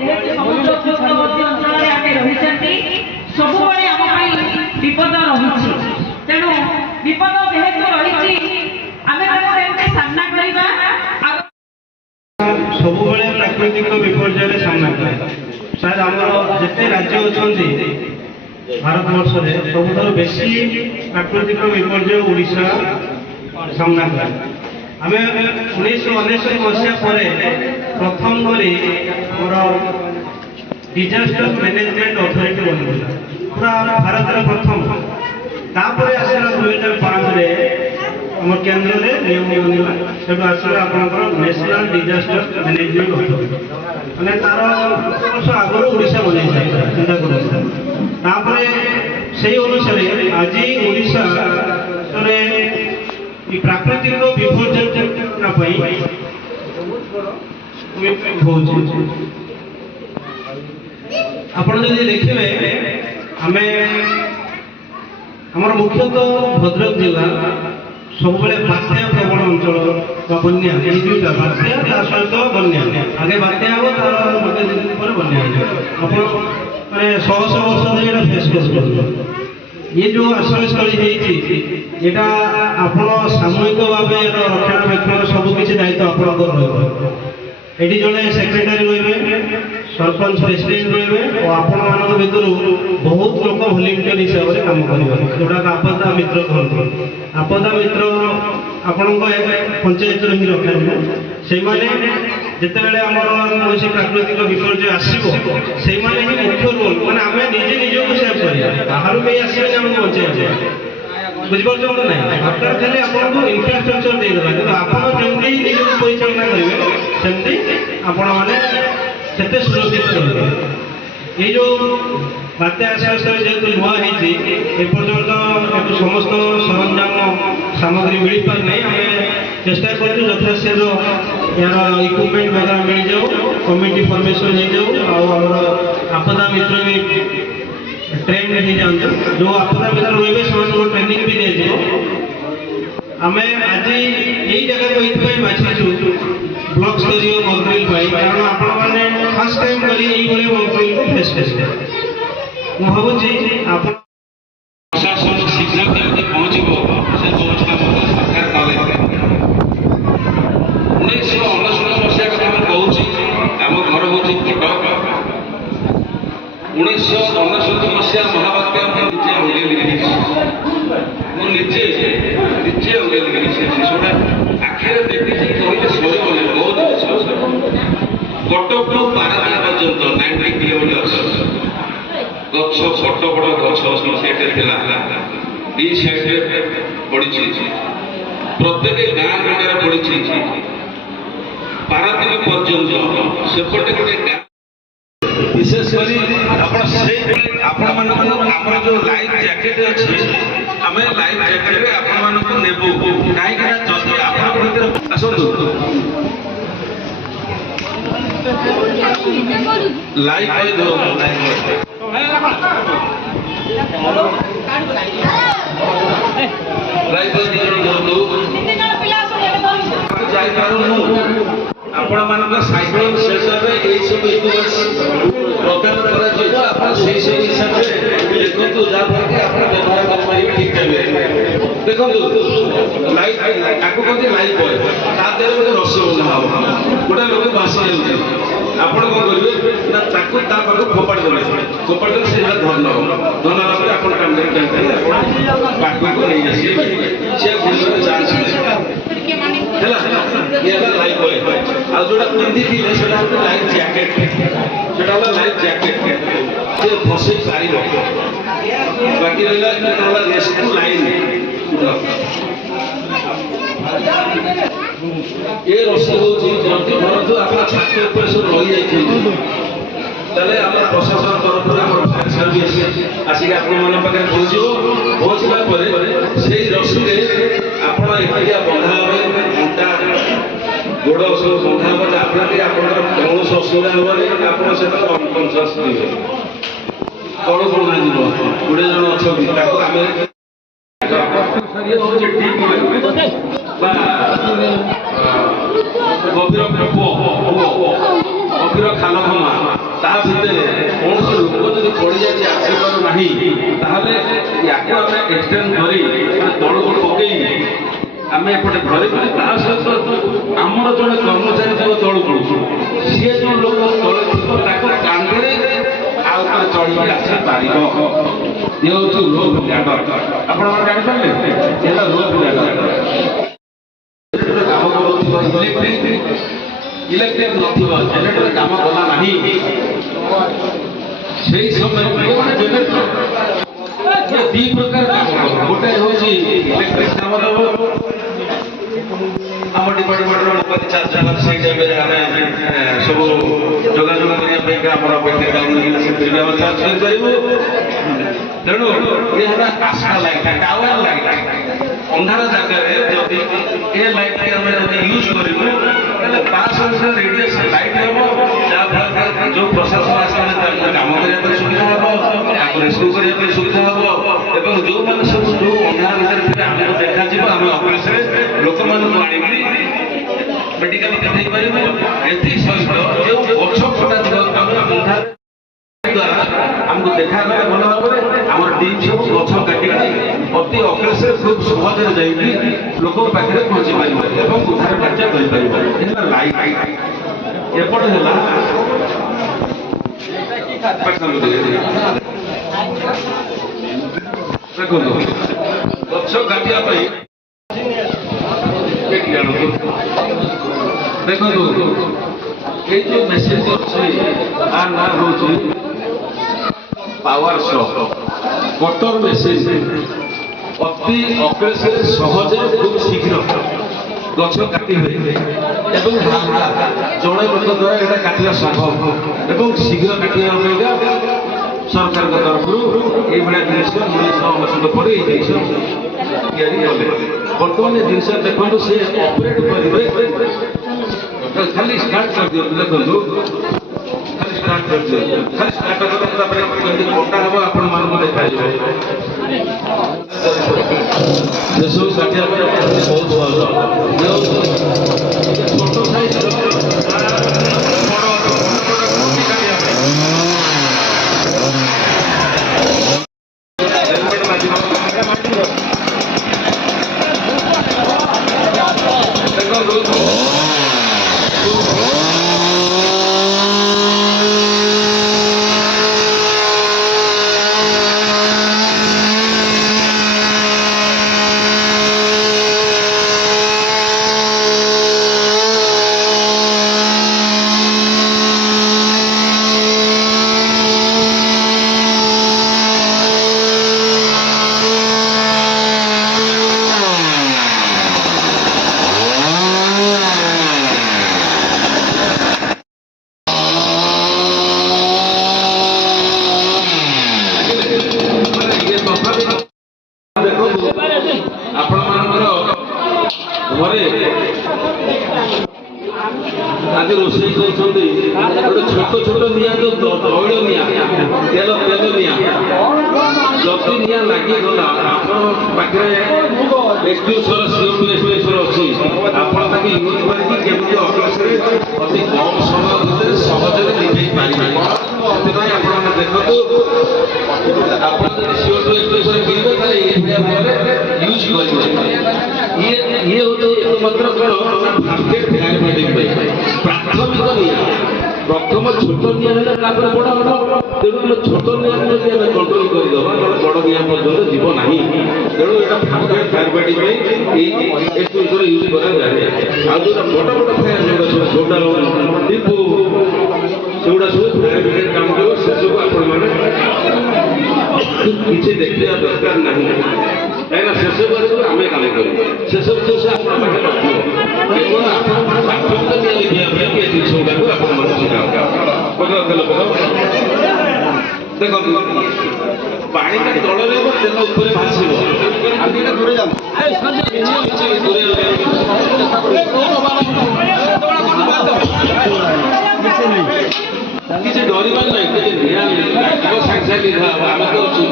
जेहेतु समुद्र उपकूलवर्ती अंचल आगे रही सब विपद रही तेणु विपद जेहेतु रही आम सामना करवा सब प्राकृतिक विपर्य सामना करें शायद आम जिते राज्य अच्छा भारत वर्ष में सबुठ बेसी प्राकृतिक विपर्य ओडिशा सामना करें आम 1999 मसीहा प्रथम करी डिजास्टर मैनेजमेंट अथॉरिटी बन पूरा भारत में प्रथम तापर आसला 2005 आम केन्द्र में नियम बनला से आसला आप नेशनल डिजास्टर मैनेजमेंट अथॉरिटी मैंने तार वर्ष आगुरी ओडिशा बन चिंता कर से अनुसार आज ओडिशा प्राकृतिक विपर्य आप देखिए आम आमर मुख्यतः भद्रक जिला सब बात्या प्रबल अंचल बन्या दुईटा बात्या सहित बन्या आगे बात्या हम तार गोटे दिन पर बन्या आप मैंने शह शह वर्ष धरी फेस कर ये जो आश्रयस्थली यहाँ आप सामूहिक भाव रक्षणाबेक्षण सबकि दायित्व आपंकर ये जड़े सेक्रेटारी रे सरपंच प्रेसिडेंट रे और आपण भितर बहुत लोग भलेंटियर हिसाब से कम करेंगे जोटा आपदा मित्र कहते आपदा मित्र आपण पंचायत ही रखा जिते आम कौन प्राकृतिक विपर्य आसो से मुख्य रोल मैंने आम निजे निजक सेव कर बाहर कहीं आसबे आम बचाई बुझिपार ना सरकार खाली आपको इनफ्रास्ट्रक्चर देदेला कि आपड़ी निजक परिचालना करेंगे सेमती आपण मैंने सुरक्षित रहे ये जो बात्या आश्रय जेहतु नुआ एपर्तंत समस्त सरंजाम सामग्री मिल पार नहीं आम चेष्टा करूँ यथाशीघ्र यार इक्विपमेंट वगैरह मिल जाऊ कमिटी फॉर्मेशन हो जाऊ आमर आपदा मित्र भी ट्रेन हो जाऊँ जो आपदा मित्र रे से ट्रेनिंग भी दिया आम आज यही जगह को ये बाछी ब्लॉक स्तरीय मकड्रिल कारण आपण फर्स्ट टाइम करी मकड्रिल को फेस कर मुझे आप प्रशासन शीघ्र केमती पहुँचब से व्यवस्था सरकार कले 1999 मसीहा कथा मुझे कहूँ आम घर हूँ कटक 1999 मसीहा महाबात्या निजे उगेली निजे उगेली सेटा आखिर देखी कहले सर बहुत कटक पारादीप पर्यटन 90 किलोमीटर गछ बड़ बड़ गछ दी साइड्रे पड़ी प्रत्येक गाँ गाँव पड़ी पारादीप पर्यटन सेपटे गोटे विशेषकर आपर जो लाइफ जैकेट अच्छी आम लाइफ जैकेट आपण नेबू कहीं आसतु लाइफ आपण मान साइकिल शेष यही सब प्रदान कर हिसाब से देखो जहाँफल कि आप व्यवहार करेंगे ठीक टाइम देखो लाइट आपको कहते लाइट बॉय तादेह गोटे रस बना हम गोटे लोग भाषी जाऊँगी आप करेंगे ना पाक फोपाड़ी देवे फोपाड़ी देवे से धन धन नाम आप काम पाक को नहीं आसवे सी बुझे चान्स है लाइफ बॉय आ जो पिंधि से लाइफ जैकेट से लाइफ जैकेट से फसई पार बाकी रहा रेस्क्यू लाइन ये रस हूँ जल्दी धरतु आप छात्र उपर सब रही जाइए आम प्रशासन तरफ फायर सर्विस आसिक आपके पहुँचला से रसुरे आपड़ एटिया बंधा अंटा गोड़ सब बंधा हम कौन असुविधा हेनी आप अनकनसीयस कौन कौन जीव 20 जन अच्छा गभीर पुओ ଗଭୀର ଖାଲଖମା ତା ଭିତରେ କୌଣସି ଲୋକ ଯଦି ପଡ଼ିଯାଇଛି ଆସିପାରୁନାହିଁ ତାହେଲେ ୟାକୁ ଆମେ ଏକ୍ସଟେଣ୍ଡ କରି ତଳକୁ ପକେଇ ଆମେ ଏପଟେ ଧରିବୁ। ତା ସହିତ ଆମର ଜଣେ କର୍ମଚାରୀ ଥିବ ତଳକୁ, ସିଏ ଯେଉଁ ଲୋକ ତଳେ ଥିବ ତାକୁ କାନ୍ଧରେ ଆଉ ଥରେ ଚଢ଼ିକି ଆସିପାରିବ। ଇଏ ହେଉଛି ରୋପ୍ ଲ୍ୟାଡର। ଆପଣମାନେ ଜାଣିପାରିଲେ ଏଇଟା ରୋପ୍ ଲ୍ୟାଡର। କାମ କରୁଥିବ ଇଲେକ୍ଟ୍ରିକ୍ ନଥିବ, ଜେନେରେଟର କାମ କଲା ନାହିଁ, ସେଇ ସମୟରେ ଜେନେରେଟର ଦି ପ୍ରକାର କାମ କର। ଗୋଟେ ହେଉଛି ଇଲେକ୍ଟ୍ରିକ୍ କାମ ଦେବ, ଆମ ଡିପାର୍ଟମେଣ୍ଟର ଲୋକମାନେ ଚାର୍ଜ ସେଇ ଟାଇମରେ ଆମେ ସବୁ ଯୋଗାଯୋଗ କରିବା ପାଇଁ ଆମର ସେଥିରେ ଆମେ ଚାର୍ଜ କରିପାରିବୁ। ତେଣୁ ଇଏ ହେଲା ଆଶା ଲାଇଟ୍, ଟାୱାର ଲାଇଟ୍। ଅନ୍ଧାର ଜାଗାରେ ଯଦି ଏ ଲାଇଟ୍କି ଆମେ ଯଦି ୟୁଜ୍ କରିବୁ ତାହେଲେ ତା ସହିତ ରେଡ଼ିଏସନ୍ ଲାଇଟ୍ ହେବ, ଯାହାଫଳରେ ଯେଉଁ ପ୍ରଶାସନ ଆସିଲେ ତାଙ୍କୁ କାମ କରିବା ପାଇଁ ସୁବିଧା ହେବ, ତାଙ୍କୁ ରେସ୍କ୍ୟୁ କରିବା ପାଇଁ ସୁବିଧା ହେବ ଏବଂ ଯେଉଁମାନେ ସବୁ ଯେଉଁ ଅନ୍ଧାର ଭିତରେ ଥିବେ ଆମକୁ ଦେଖାଯିବ, ଆମେ ଅଫିସରେ ଲୋକମାନଙ୍କୁ ଆଣିକି ମେଡିକାଲ ପଠାଇ ପାରିବୁ। ଏଥିସହିତ ଯେଉଁ ଗଛ କଟାଯିବ ଅନ୍ଧାର ଦ୍ୱାରା ଆମକୁ ଦେଖାଗଲେ ଭଲ ଭାବରେ ଆମର ଟିମ୍ ସବୁ ଗଛ କାଟିକି ଅତି ଅଗ୍ରେସରେ ଖୁବ୍ ସହଜରେ ଯାଇକି ଲୋକଙ୍କ ପାଖରେ ପହଞ୍ଚି ପାରିବ ଏବଂ ଉଦ୍ଧାର କାର୍ଯ୍ୟ କରିପାରିବ। ହେଲା ଲାଇଟ୍। ଏପଟେ ହେଲା ଦେଖନ୍ତୁ ଗଛ କାଟିବା ପାଇଁ ଦେଖନ୍ତୁ ଏଇ ଯୋଉ ମେସିନ୍ ଅଛି ଆ ନାଁ ହେଉଛି ପାୱାର ଶକ୍ କଟର ମେସିନ୍। ଅତି ଅଗ୍ରେସରେ ସହଜରେ ଖୁବ୍ ଶୀଘ୍ର ଗଛ କାଟି ହୁଏ ଏବଂ ଜଣେ ଲୋକ ଦ୍ୱାରା ଏଇଟା କାଟିବା ସମ୍ଭବ ଏବଂ ଶୀଘ୍ର କାଟିବା ପାଇଁକା ସରକାରଙ୍କ ତରଫରୁ ଏଇଭଳିଆ ଜିନିଷ 1999 ପରେ ଏଇ ଜିନିଷ ତିଆରି କଲେ। ବର୍ତ୍ତମାନ ଏ ଜିନିଷ ଦେଖନ୍ତୁ ସେ ଅପରେଟ୍ କରିବେ, ଖାଲି ଷ୍ଟାର୍ଟ କରିଦିଅନ୍ତୁ। ଦେଖନ୍ତୁ ଖାଲି ଷ୍ଟାର୍ଟ କରିଦିଅନ୍ତୁ, ଖାଲି ଷ୍ଟାର୍ଟ କଲେ ତାପରେ କେମିତି କଟା ହେବ ଆପଣମାନଙ୍କୁ ଦେଖାଯିବ। ସେସବୁ କାଟିବା ପାଇଁ ବହୁତ ସହଜ। ଛୋଟ ସାଇଜର ଘରେ ଆଜି ରୋଷେଇ କରୁଛନ୍ତି ଗୋଟେ ଛୋଟ ଛୋଟ ନିଆଁ ଯୋଉ ତୈଳ ନିଆଁ ତେଲ ନିଆଁ ଯଦି ନିଆଁ ଲାଗିଗଲା ଆପଣ ପାଖରେ ଏକ୍ସଟ୍ୟୁସର CO2 ଅଛି ଆପଣ ତାକୁ ୟୁଜ୍ କରିକି କେମିତି ଅଗ୍ରେସରେ ଅତି କମ୍ ସମୟ ଭିତରେ ସହଜରେ ଲିଭେଇ ପାରିବେ। ସେଥିପାଇଁ ଆପଣମାନେ ଦେଖନ୍ତୁ ଆପଣ ଯଦି CO2 କିଣିବେ ତାହେଲେ ଏଇଭଳିଆ ଭାବରେ ୟୁଜ୍ କରିବେ। ଇଏ ହେଉଛି ମାତ୍ର କ'ଣ ଫାୟାର ଫାଇଟିଂ ପାଇଁ ପ୍ରାଥମିକ ନିଆଁ। ପ୍ରଥମ ଛୋଟ ନିଆଁ ହେଲେ ତାପରେ ବଡ଼ ହେବ, ତେଣୁ ଆମେ ଛୋଟ ନିଆଁକୁ ଯଦି ଆମେ କଣ୍ଟ୍ରୋଲ କରିଦେବା ତାହେଲେ ବଡ଼ ନିଆଁ ପର୍ଯ୍ୟନ୍ତ ଯିବ ନାହିଁ। ତେଣୁ ଏଇଟା ଫାୟାର ଫାଇଟିଂ ପାଇଁ ଏଇ ଏକ୍ସଟ୍ୟୁସର ୟୁଜ୍ କରାଯାଏ। ଆଉ ଯେଉଁଟା ବଡ଼ ବଡ଼ ଫାୟାର ଯେଉଁଟା ସବୁ ଛୋଟା ଟିପୁ ସେଗୁଡ଼ା ସବୁ ଫାୟାର ବ୍ରିଗେଡ୍ କାମ କରିବ, ସେସବୁ ଆପଣମାନେ କିଛି ଦେଖିବା ଦରକାର ନାହିଁ, କାହିଁକିନା ସେସବୁ ଆମେ କାମ କରିବୁ। ସେସବୁ ଜିନିଷ ଆପଣଙ୍କ ପାଖରେ ରଖିବ, କେବଳ ଆପଣଙ୍କ ପ୍ରାଥମିକ ନିଆଁ ଲିଭିବା ପାଇଁ ଏ ଜିନିଷ ଗୁଡ଼ାକୁ ଆପଣମାନେ ଶିଖାଅ। ତେଲ ପକାଅ, ଦେଖନ୍ତୁ ପାଣିଟା ତଳେ ରହିବ, ତେଲ ଉପରେ ଭାସିବ। ଆଉ ଟିକେ ଦୂରେ ଯାଉ, କିଛି ଡରିବାର ନାହିଁ, କିଛି ନିଆଁ ଲାଗିବ ସାଙ୍ଗେ ସାଙ୍ଗେ ଲିଭା ହେବ। ଆମେ ତ ଅଛୁ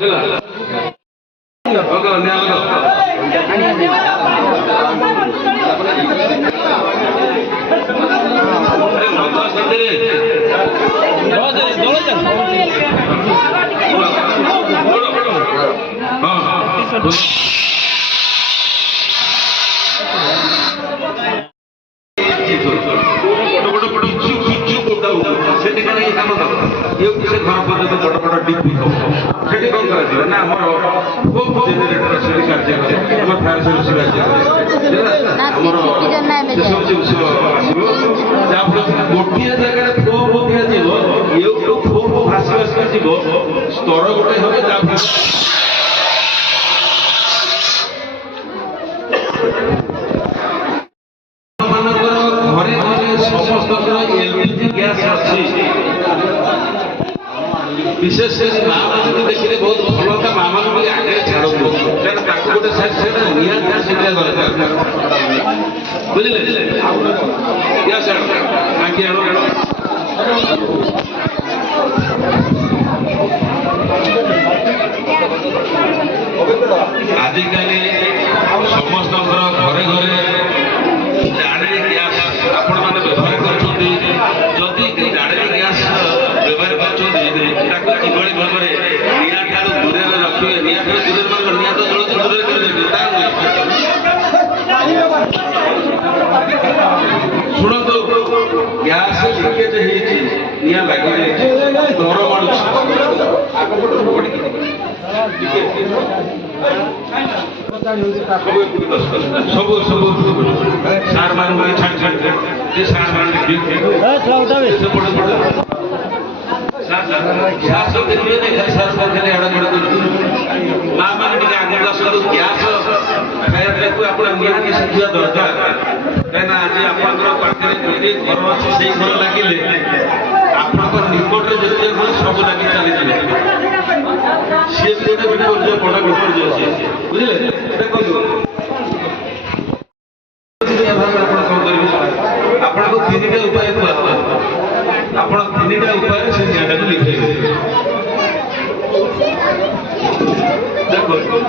ହେଲା। ସେଠି କଣ ଏଇ କାମ ଦବ ଇଏ ସେ ଘର ପର୍ଯ୍ୟନ୍ତ ବଡ଼ ବଡ଼ ଡିପି ଦବ ସେଠି କଣ କରାଯିବ ନା ଆମର ହୋମ୍ ଜେନେରେଟର ସେଠି କାର୍ଯ୍ୟ କରେ ଆମର ଫାୟାର ସର୍ଭିସ କାର୍ଯ୍ୟ କରେ ଆମର ଏସବୁ ଜିନିଷ ଆସିବ ଯାହାଫଳରେ ଗୋଟିଏ ଜାଗାରେ ଫୋମ୍ ଦିଆଯିବ ଏଉଠୁ ଫୋମ୍ ଭାସି ଭାସି ଯିବ ସ୍ତର ଗୋଟେ ହେବ ଯାହାଫଳରେ ଘରେ ଘରେ ସମସ୍ତଙ୍କର ଏଲପିଜି ଗ୍ୟାସ୍ ଅଛି ବିଶେଷ କରି ମା ମାନଙ୍କୁ ଦେଖିଲେ ବହୁତ ଭଲ ତା ମା ମାନଙ୍କୁ ଟିକେ ଆଗରେ ଛାଡ଼ନ୍ତୁ କାରଣ ତାକୁ ଗୋଟେ ସେଇଟା ନିହାତି ସୁବିଧା ଦରକାର ବୁଝିଲେ ଗ୍ୟାସ୍ ଆଣି ଆଣ ଆଜିକାଲି ସମସ୍ତଙ୍କର ଘରେ ଘରେ ଜାଳେଣୀ ଗ୍ୟାସ୍ ଆପଣମାନେ ବ୍ୟବହାର କରୁଛନ୍ତି ଯଦି ଜାଳେଣୀ ଗ୍ୟାସ୍ ବ୍ୟବହାର କରୁଛନ୍ତି ତାକୁ କିଭଳି ଭାବରେ ନିଆଁ ଠାରୁ ଦୂରରେ ରଖିବେ ନିଆଁ ଠାରୁ ଦୂରରେ ମାନେ ନିଆଁ ତ ଜଳୁଛି ଦୂରରେ କରିବେ ତା ଶୁଣନ୍ତୁ ଗ୍ୟାସ୍ ଲିକେଜ୍ ହେଇଛି ନିଆଁ ଲାଗିଯାଇଛି ଡର ମାଡୁଛି ସବୁ ସବୁ ସାର୍ ମାନଙ୍କୁ ଛାଡ଼ି ଛାଡ଼ି ସେ ସାର୍ ମାନେ ଦେଖିବେ ସାର୍ ସବୁ ଦେଖିବେ ସାର୍ ଖାଲି ଆଡ଼ ଗୋଡ଼ ମା ମାନେ ଟିକେ ଆଗକୁ ଆସନ୍ତୁ ଗ୍ୟାସ୍ ଖାଇବାକୁ ଆପଣ ନିହାତି ଶିଖିବା ଦରକାର କାହିଁକିନା ଆଜି ଆପଣଙ୍କର ପାଖରେ ଗୋଟିଏ ଘର ଅଛି ସେଇ ଘର ଲାଗିଲେ ଆପଣଙ୍କ ନିକଟରେ ଯେତେ ଘର ସବୁ ଲାଗି ଚାଲିଯିବେ ସିଏ ବି ଗୋଟେ ବିପର୍ଯ୍ୟୟ ବଡ଼ ବିପର୍ଯ୍ୟୟ ସିଏ ବୁଝିଲେ ଦେଖନ୍ତୁ ଆପଣ କଣ କରିବେ ଆପଣଙ୍କୁ ତିନିଟା ଉପାୟ କୁହାହେବ ଆପଣ ତିନିଟା ଉପାୟରେ ସେ ନିଆଁଟାକୁ ଲିଭେଇବେ ଦେଖନ୍ତୁ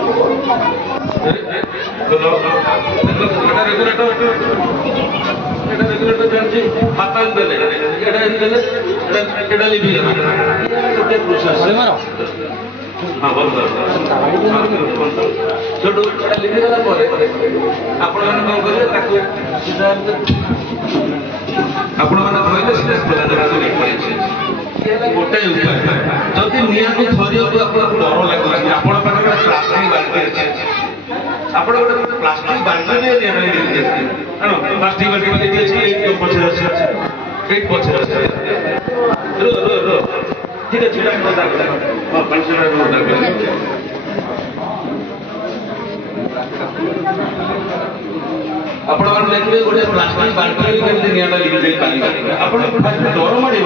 এটা রেগুলেটর জানছি হাতাল দেলে এটা দেলে এটা লিভিয়ে এটা প্রসেস হ্যাঁ বন্ধ ছোট এটা লিখে দেওয়ার পরে ଆପଣମାନେ କଣ କରିବେ ତାକୁ ଆପଣମାନେ କହିଲେ ସେଟା ଖୋଲା ଜାଗାକୁ ନେଇ ପଳେଇছে ଗୋଟାଏ ଉପାୟ ଯଦି ନିଆଁକୁ ଧରିବାକୁ ଆପଣଙ୍କୁ ଡର ଲାଗୁଛି ଆପଣ ପାଖରେ ପ୍ଲାଷ୍ଟିକ ବାଲ୍ଟି ଅଛି ଆପଣ ଗୋଟେ ପ୍ଲାଷ୍ଟିକ ବାଲ୍ଟିରେ ନିଆଁ ନେଇକି ପ୍ଲାଷ୍ଟିକ ବାଲ୍ଟି ଏଠି ଅଛି ଏଇଠି ପଛରେ ଅଛି ଏଇଠି ପଛରେ ଅଛି ଠିକ ଅଛି ଆପଣମାନେ ଦେଖିବେ ଗୋଟେ ପ୍ଲାଷ୍ଟିକ ବାଲ୍ଟିରେ କେମିତି ନିଆଁଟା ଲିଭେଇ ପାରିବେ ଆପଣ ଡର ମାଡ଼ିବ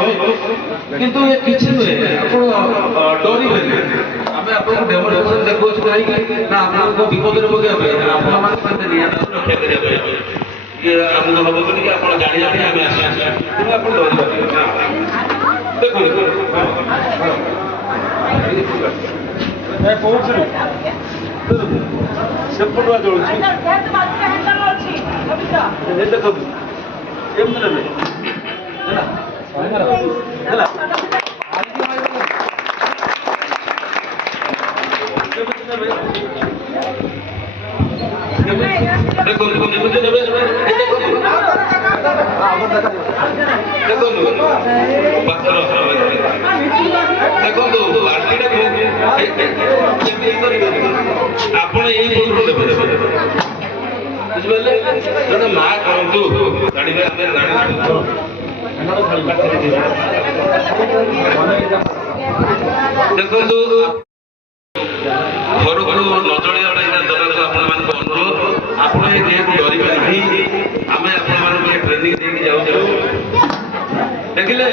କିନ୍ତୁ ଏ କିଛି ନୁହେଁ ଆପଣ ଡରିବେନି ଆମେ ଆପଣଙ୍କୁ ଡେମୋନ୍ଷ୍ଟ୍ରେସନ ଦେଖାଉଛୁ କାହିଁକି ନା ଆପଣଙ୍କୁ ବିପଦରେ ପକେଇବା ପାଇଁ ଆପଣମାନଙ୍କୁ ନିଆଁଟାକୁ ରକ୍ଷା କରିବା ପାଇଁ କି ଆମକୁ ହବ ବୋଲି କି ଆପଣ ଜାଣିଛନ୍ତି ଆମେ ଆସିଛୁ କିନ୍ତୁ ଆପଣ ଡରିପାରିବେ ଦେଖନ୍ତୁ ସେପଟୁଆ ଜଳୁଛି ଦେଖନ୍ତୁ କେମିତି ନେବେ ହେଲା ଦେଖନ୍ତୁ କେମିତି ନେବେ ଦେଖନ୍ତୁ ପାତ୍ର ଦେଖନ୍ତୁ ବାଲ୍ଟିଟାକୁ କେମିତି କରିବେ ଆପଣ ଏଇ ପଟରୁ ନେବେ ବୁଝିପାରିଲେ ଜଣେ ମା କରନ୍ତୁ ଜାଣିବେ ଆମେ ଜାଣିଛୁ ଦେଖନ୍ତୁ ଘରକୁ ନ ଜଳିବା ପାଇଁ ଦେବାକୁ ଆପଣମାନଙ୍କୁ ଅନୁରୋଧ ଆପଣ ଏ ନିହାତି ଡରିବେ ନାହିଁ ଆମେ ଆପଣମାନଙ୍କୁ ଟ୍ରେନିଂ ଦେଇକି ଯାଉଛୁ ଦେଖିଲେ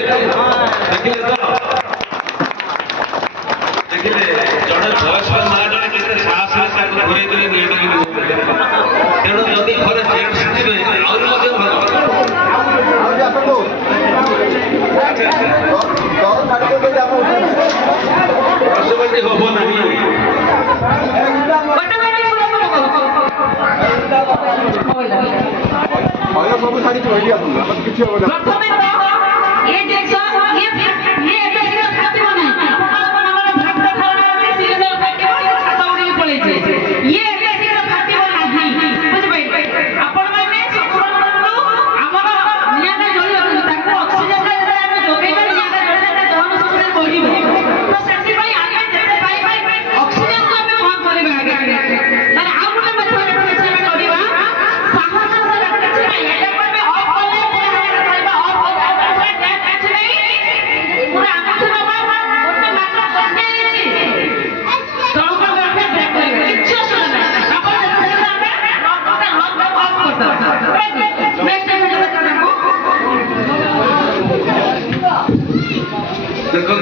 ଦେଖିଲେ ତ ଦେଖିଲେ ଜଣେ ବୟସ୍କ ମା ଜଣେ କେତେ ସାହସରେ ତାକୁ ଘୁରେଇ ଦେଲେ ତେଣୁ ଯଦି ଘରେ ଜେଣ୍ଟସ ଥିବେ ଆହୁରି ମଧ୍ୟ ଭଲ ଅସୁବିଧା ହବ ନାହିଁ ସବୁ ଛାଡ଼ିଛୁ କିଛି ହବ ନା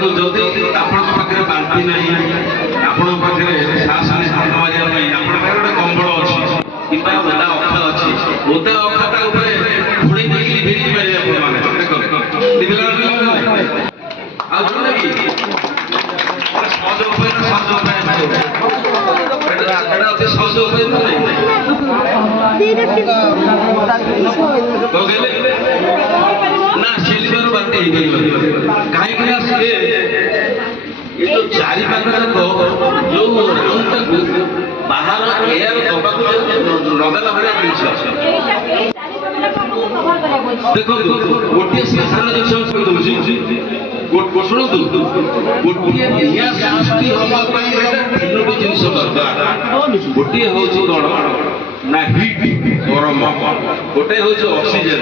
ଦେଖନ୍ତୁ ଯଦି ଆପଣଙ୍କ ପାଖରେ ବାନ୍ତି ନାହିଁ, ଆପଣଙ୍କ ପାଖରେ ଶ୍ୱାସ ହାତ ମାରିବା ପାଇଁ ଆପଣଙ୍କ ପାଖରେ ଗୋଟେ କମ୍ବଳ ଅଛି କିମ୍ବା ଓଦା ଅଖା ଅଛି, ଓଦା ଅଖାଟା ଉପରେ ଘୋଡ଼େଇ ଦେଇକି ଲିଭେଇ ପାରିବେ ଆପଣମାନେ। ଦେଖନ୍ତୁ ଆଉ ଜଣେ କି ସହଜ ଉପାୟ ନା ସହଜ ଉପାୟ ଏଟା ଅତି ସହଜ ଉପାୟ ନାହିଁ ନା ସିଲିବାରୁ ବାନ୍ତି ହେଇପାରିବ। କାହିଁକି ନା ସେ ଏ ଯୋଉ ଚାରି ପାଖ ଯାକ ଯୋଉ ରାଉଣ୍ଡଟାକୁ ବାହାର ଏୟାର ଦବାକୁ ଲଗାଲା ଭଳିଆ ଜିନିଷ ଦେଖନ୍ତୁ ଗୋଟିଏ ସାଧାରଣ ଜିନିଷ କହିଦେଉଛି ଶୁଣନ୍ତୁ, ଗୋଟିଏ ନିଆଁ ସୃଷ୍ଟି ହବା ପାଇଁ ତିନୋଟି ଜିନିଷ ଦରକାର। ଗୋଟିଏ ହଉଛି କଣ ନା ହିଟ୍ ଗରମ, ଗୋଟେ ହଉଛି ଅକ୍ସିଜେନ।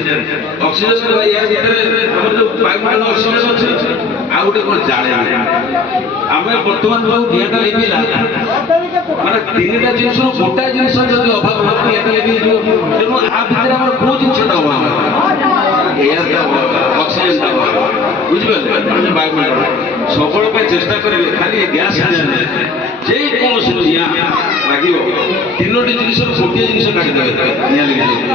ଅକ୍ସିଜେନ ୟା ଭିତରେ ଆମର ଯୋଉ ବାୟୁମଣ୍ଡଳ ଅକ୍ସିଜେନ ଅଛି, ଆଉ ଗୋଟେ କଣ ଜାଳେଣି। ଆମେ ବର୍ତ୍ତମାନ ଯୋଉ ନିଆଁଟା ଲିଭିଲା ମାନେ ତିନିଟା ଜିନିଷରୁ ଗୋଟା ଜିନିଷ ଯଦି ଅଭାବ ହେବ ନିଆଁଟା ଲିଭିଯିବ। ତେଣୁ ଆ ଭିତରେ ଆମର କୋଉ ଜିନିଷଟା ଅଭାବ ଏୟାରଟା ଅଭାବ, ଅକ୍ସିଜେନଟା ଅଭାବ, ବୁଝିପାରିଲେ? ବାୟୁମଣ୍ଡଳ ସବୁବେଳେ ପାଇଁ ଚେଷ୍ଟା କରିବେ ଖାଲି ଗ୍ୟାସ୍ ଯେକୌଣସି ନିଆଁ ଲାଗିବ ତିନୋଟି ଜିନିଷରୁ ଗୋଟିଏ ଜିନିଷ କାଟିଦେବେ ନିଆଁ ଲିଭିଯିବ।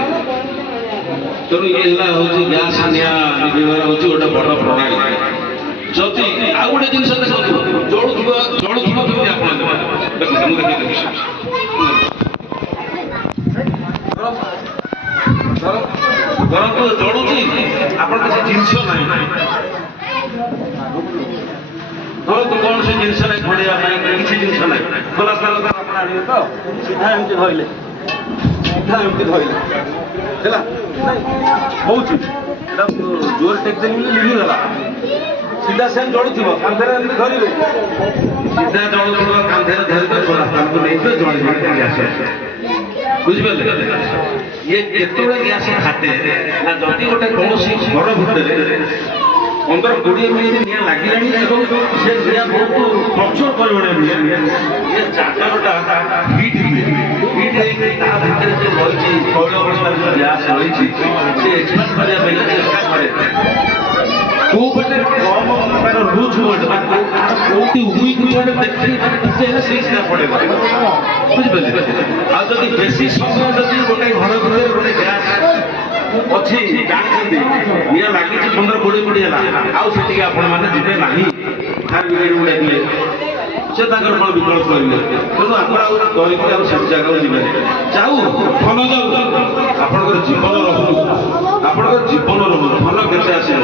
ତେଣୁ ଇଏ ହେଲା ହଉଛି ଗ୍ୟାସ୍ ନିଆଁ ଲିଭିବାର ହଉଛି ଗୋଟେ ବଡ଼ ପ୍ରଣାଳୀ। ଯଦି ଆଉ ଗୋଟେ ଜିନିଷ ଦେଖନ୍ତୁ ଜଳୁଥିବ କେମିତି ଆପଣ ଦେଖନ୍ତୁ ମୁଁ ଦେଖେଇଦେବି। ଧରନ୍ତୁ ଜଳୁଛି ଆପଣ କିଛି ଜିନିଷ ନାହିଁ, ଧରନ୍ତୁ କୌଣସି ଜିନିଷ ନାହିଁ ଘୋଡ଼େଇବା ପାଇଁ କିଛି ଜିନିଷ ନାହିଁ, ଖୋଲା ସ୍ଥାନ ଆପଣ ଆଣିବେ ତ ସିଧା ଏମିତି ଧରିଲେ ହେଲା ହଉଛି ଏଟା ଜୋର ଟେକ୍ନିକ୍ ଲିଭିଗଲା। ସିଧା ସେମ୍ ଜଳୁଥିବ କାନ୍ଧରେ ଏମିତି ଧରିବେ, ସିଧା ଜଳୁଥିବ କାନ୍ଧରେ ଧରିବେ ଖୋଲା ସ୍ଥାନକୁ ନେଇଯିବେ ଜଳିଯିବେ ଗ୍ୟାସ୍। ବୁଝିପାରିଲେ? ଇଏ କେତେବେଳେ ଗ୍ୟାସ୍ ଫାଟେ ନା ଯଦି ଗୋଟେ କୌଣସି ଘର ଭିତରେ 15-20 ମିନିଟ୍ ନିଆଁ ଲାଗିଲାଣି ଏବଂ ସେ ନିଆଁ ବହୁତ ପ୍ରଚୁର ପରିମାଣରେ ନିଆଁ ଏ ଜାଗାଟା ହିଟ୍ ହୁଏ। ହିଟ୍ ହେଇକି ତା ଭିତରେ ଯେ ରହିଛି ତୈଳ ଅବସ୍ଥାରେ ଯେଉଁ ଗ୍ୟାସ୍ ରହିଛି ସେ ଏକ୍ସପାନ୍ସ କରିବା ପାଇଁ ଚେଷ୍ଟା କରେ। କୋଉ ପଟେ କମ୍ ତାର ଲୁଜ୍ ପଏଣ୍ଟ ବା କୋଉଠି ୱିକ୍ ପଏଣ୍ଟ ଦେଖିକି ସେ ସିଧା ପଡ଼େ, ବୁଝିପାରିଲେ? ଆଉ ଯଦି ବେଶୀ ସମୟ ଯଦି ଗୋଟେ ଘର ଭିତରେ ଗୋଟେ ଗ୍ୟାସ୍ ଅଛି ଜାଣିଛନ୍ତି ନିଆଁ ଲାଗିଛି 15-20 ମିନିଟ୍ ହେଲା ଆଉ ସେଠିକି ଆପଣମାନେ ଯିବେ ନାହିଁ, ଫାୟାର ବ୍ରିଗେଡ୍ ଉଡ଼ାଇଲେ ସେ ତାଙ୍କର କ'ଣ ବିକଳ୍ପ କରିବେ। ତେଣୁ ଆପଣ ଆଉ ଧରିକି ଆଉ ସେ ଜାଗାକୁ ଯିବେନି। ଯାଉ ଧନ ଯାଉ ଆପଣଙ୍କର ଜୀବନ ରହୁ, ଆପଣଙ୍କର ଜୀବନ ରହୁ, ଧନ କେତେ ଆସିବ।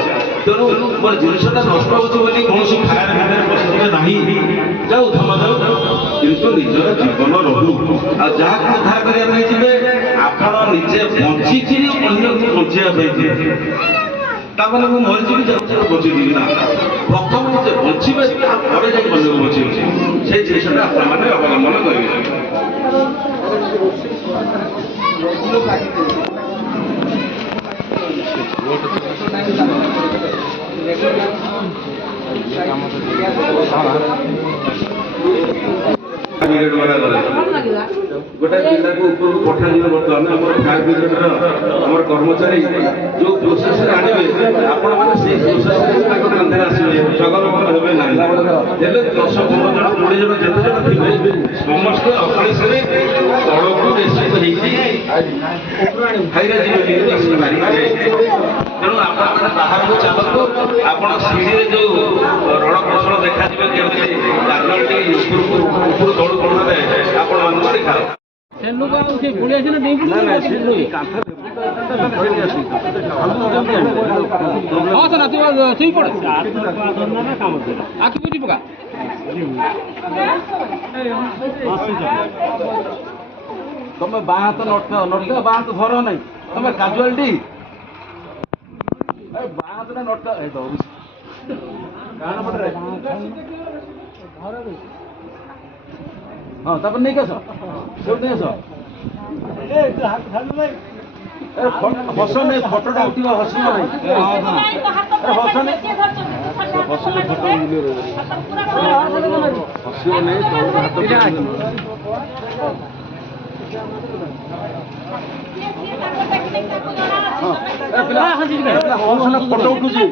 ତେଣୁ ମୋର ଜିନିଷଟା ନଷ୍ଟ ହେଉଛି ବୋଲି କୌଣସି ଫାୟାର ବ୍ରିଗେଡ୍ ବସିଯିବେ ନାହିଁ, ଯାଉ ଧନ ଯାଉ, କିନ୍ତୁ ନିଜର ଜୀବନ ରହୁ। ଆଉ ଯାହାକୁ ଉଦ୍ଧାର କରିବା ପାଇଁ ଯିବେ ଆପଣ ନିଜେ ବଞ୍ଚିକିରି ଅନ୍ୟକୁ ବଞ୍ଚେଇବା ପାଇଁ ଯିବେ। ତାମାନେ ମୁଁ ମରିଯିବି ଯାଉଛି ବଞ୍ଚିଯିବି ନା, ପ୍ରଥମେ ନିଜେ ବଞ୍ଚିବେ ତାପରେ ଯାଇ ଅନ୍ୟକୁ ବଞ୍ଚିବେ। ସେଇ ଜିନିଷଟା ଆପଣମାନେ ଅବଲମ୍ବନ କରିବେ। ଗୋଟେ ପିଲାକୁ ଉପରକୁ ପଠାଯିବ। ବର୍ତ୍ତମାନ ଆମର ଫାୟାର ବ୍ରିଗେଡର ଆମର କର୍ମଚାରୀ ଯୋଉ ପ୍ରୋସେସରେ ଆଣିବେ ଆପଣମାନେ ସେଇ ପ୍ରୋସେସରେ ତାଙ୍କ କାନ୍ଧରେ ଆସିବେ, ଜଗମଗ ହେବେ ନାହିଁ। ହେଲେ 10-15 ଜଣ 20 ଜଣ ଯେତେ ଜଣ ଥିବେ ସମସ୍ତେ ଅକଳିସରେ ତଳକୁ ନିଶ୍ଚିତ ହେଇକି ଖାଇରେ ଯିବେ ମାରିବେ। ତେଣୁ ଆପଣମାନେ ବାହାରକୁ ଚାଲନ୍ତୁ। ଆପଣ ସିଡ଼ିରେ ଯୋଉ ରଣ କୌଶଳ ଦେଖାଯିବେ କେମିତି କାଜଲଟି ଉପରୁ ତଳୁ ପଡ଼ିଲେ ଆପଣମାନଙ୍କୁ ଦେଖାଅ। ତମେ ବାଁ ହାତ ନଟକା ବାଁ ହାତ ଧର ନାହିଁ, ତମେ କାଜୁଆଲିଟି ବାଁ ହାତଟା ନଟକା ହଁ ତାପରେ ନେଇକି ଆସ, କୋଉଠି ନେଇ ଆସ। ହସ ନାହିଁ, ଫଟୋଟା ଉଠିବ, ହସିବ ନାହିଁ, ହସ ନାହିଁ, ହସିଲେ ଫଟୋ ହସିବ ନାହିଁ, ଫଟୋ ଉଠୁଛି।